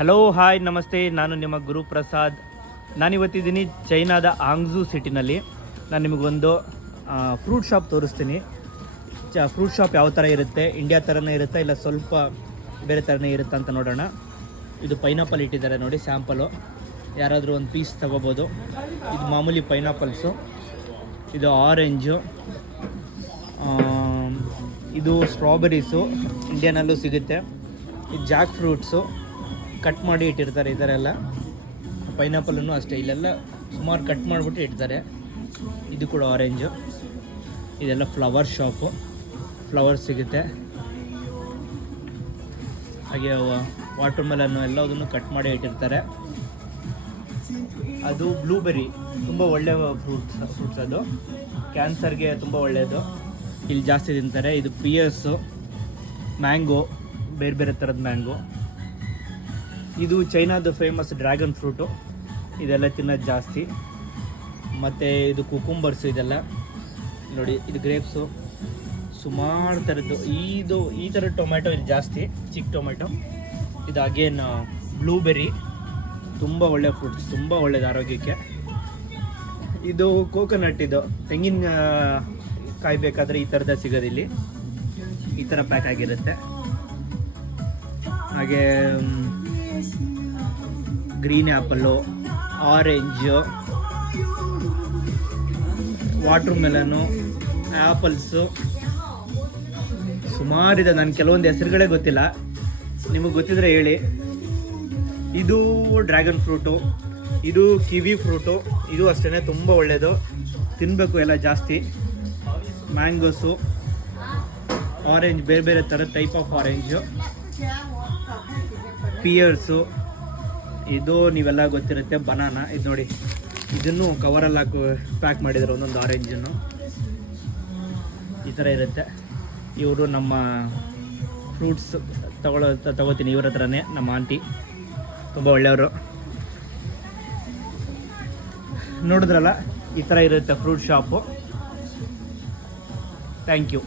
Hello hi ನಮಸ್ತೆ, ನಾನು ನಿಮ್ಮ ಗುರುಪ್ರಸಾದ್. ನಾನಿವತ್ತಿದ್ದೀನಿ ಚೈನಾದ ಆಂಗ್ಝೂ ಸಿಟಿನಲ್ಲಿ. ನಾನು ನಿಮಗೊಂದು ಫ್ರೂಟ್ ಶಾಪ್ ತೋರಿಸ್ತೀನಿ. ಫ್ರೂಟ್ ಶಾಪ್ ಯಾವ ಥರ ಇರುತ್ತೆ, ಇಂಡಿಯಾ ಥರನೇ ಇರುತ್ತಾ ಇಲ್ಲ ಸ್ವಲ್ಪ ಬೇರೆ ಥರನೇ ಇರುತ್ತಾ ಅಂತ ನೋಡೋಣ. ಇದು ಪೈನಾಪಲ್ ಇಟ್ಟಿದ್ದಾರೆ ನೋಡಿ, ಸ್ಯಾಂಪಲು. ಯಾರಾದರೂ ಒಂದು ಪೀಸ್ ತೊಗೋಬೋದು. ಇದು ಮಾಮೂಲಿ ಪೈನಾಪಲ್ಸು, ಇದು ಆರೆಂಜು, ಇದು ಸ್ಟ್ರಾಬೆರೀಸು, ಇಂಡಿಯಾನಲ್ಲೂ ಸಿಗುತ್ತೆ. ಇದು ಜಾಕ್ ಫ್ರೂಟ್ಸು ಕಟ್ ಮಾಡಿ ಇಟ್ಟಿರ್ತಾರೆ. ಈ ಥರ ಎಲ್ಲ ಪೈನಾಪಲನ್ನು ಅಷ್ಟೇ, ಇಲ್ಲೆಲ್ಲ ಸುಮಾರು ಕಟ್ ಮಾಡಿಬಿಟ್ಟು ಇಡ್ತಾರೆ. ಇದು ಕೂಡ ಆರೆಂಜು. ಇದೆಲ್ಲ ಫ್ಲವರ್ ಶಾಪು, ಫ್ಲವರ್ಸ್ ಸಿಗುತ್ತೆ. ಹಾಗೆ ವಾಟರ್ ಮೆಲನ್ನು ಎಲ್ಲದನ್ನು ಕಟ್ ಮಾಡಿ ಇಟ್ಟಿರ್ತಾರೆ. ಅದು ಬ್ಲೂಬೆರಿ, ತುಂಬ ಒಳ್ಳೆಯ ಫ್ರೂಟ್ಸ್ ಅದು, ಕ್ಯಾನ್ಸರ್ಗೆ ತುಂಬ ಒಳ್ಳೆಯದು. ಇಲ್ಲಿ ಜಾಸ್ತಿ ತಿಂತಾರೆ. ಇದು ಪಿಯರ್ಸು, ಮ್ಯಾಂಗೋ, ಬೇರೆ ಬೇರೆ ಥರದ ಮ್ಯಾಂಗೋ. ಇದು ಚೈನಾದ ಫೇಮಸ್ ಡ್ರ್ಯಾಗನ್ ಫ್ರೂಟು, ಇದೆಲ್ಲ ತಿನ್ನೋದು ಜಾಸ್ತಿ. ಮತ್ತು ಇದು ಕುಕುಂಬರ್ಸು, ಇದೆಲ್ಲ ನೋಡಿ. ಇದು ಗ್ರೇಪ್ಸು, ಸುಮಾರು ಥರದ್ದು. ಈ ಥರ ಟೊಮೆಟೊ ಇದು ಜಾಸ್ತಿ, ಚಿಕ್ಕ ಟೊಮೆಟೊ. ಇದು ಅಗೇನ್ ಬ್ಲೂಬೆರಿ, ತುಂಬ ಒಳ್ಳೆಯ ಫ್ರೂಟ್ಸ್, ತುಂಬ ಒಳ್ಳೆಯದು ಆರೋಗ್ಯಕ್ಕೆ. ಇದು ಕೋಕೋನಟ್, ಇದು ತೆಂಗಿನ ಕಾಯಿ ಬೇಕಾದರೆ ಈ ಥರದ ಸಿಗೋದಿಲ್ಲಿ, ಈ ಥರ ಪ್ಯಾಕ್ ಆಗಿರುತ್ತೆ. ಹಾಗೆ ಗ್ರೀನ್ ಆ್ಯಪಲ್ಲು, ಆರೆಂಜು, ವಾಟರ್ ಮೆಲನು, ಆ್ಯಪಲ್ಸು, ಸುಮಾರಿದೆ. ನಾನು ಕೆಲವೊಂದು ಹೆಸರುಗಳೇ ಗೊತ್ತಿಲ್ಲ, ನಿಮಗೆ ಗೊತ್ತಿದ್ರೆ ಹೇಳಿ. ಇದು ಡ್ರ್ಯಾಗನ್ ಫ್ರೂಟು, ಇದು ಕಿವಿ ಫ್ರೂಟು, ಇದು ಅಷ್ಟೇ ತುಂಬ ಒಳ್ಳೆಯದು, ತಿನ್ನಬೇಕು ಎಲ್ಲ ಜಾಸ್ತಿ. ಮ್ಯಾಂಗೋಸು, ಆರೆಂಜ್, ಬೇರೆ ಬೇರೆ ಥರ ಟೈಪ್ ಆಫ್ ಆರೆಂಜು, ಪಿಯರ್ಸು, ಇದು ನೀವೆಲ್ಲ ಗೊತ್ತಿರುತ್ತೆ. ಬನಾನಾ, ಇದು ನೋಡಿ, ಇದನ್ನು ಕವರಲ್ಲಿ ಪ್ಯಾಕ್ ಮಾಡಿದ್ದಾರೆ ಒಂದೊಂದು ಆರೆಂಜನ್ನು. ಈ ಥರ ಇರುತ್ತೆ. ಇವರು ನಮ್ಮ ಫ್ರೂಟ್ಸ್ ತಗೋತೀನಿ ಇವ್ರ ಹತ್ರನೇ, ನಮ್ಮ ಆಂಟಿ, ತುಂಬ ಒಳ್ಳೆಯವರು. ನೋಡಿದ್ರಲ್ಲ, ಈ ಥರ ಇರುತ್ತೆ ಫ್ರೂಟ್ ಶಾಪು. Thank you.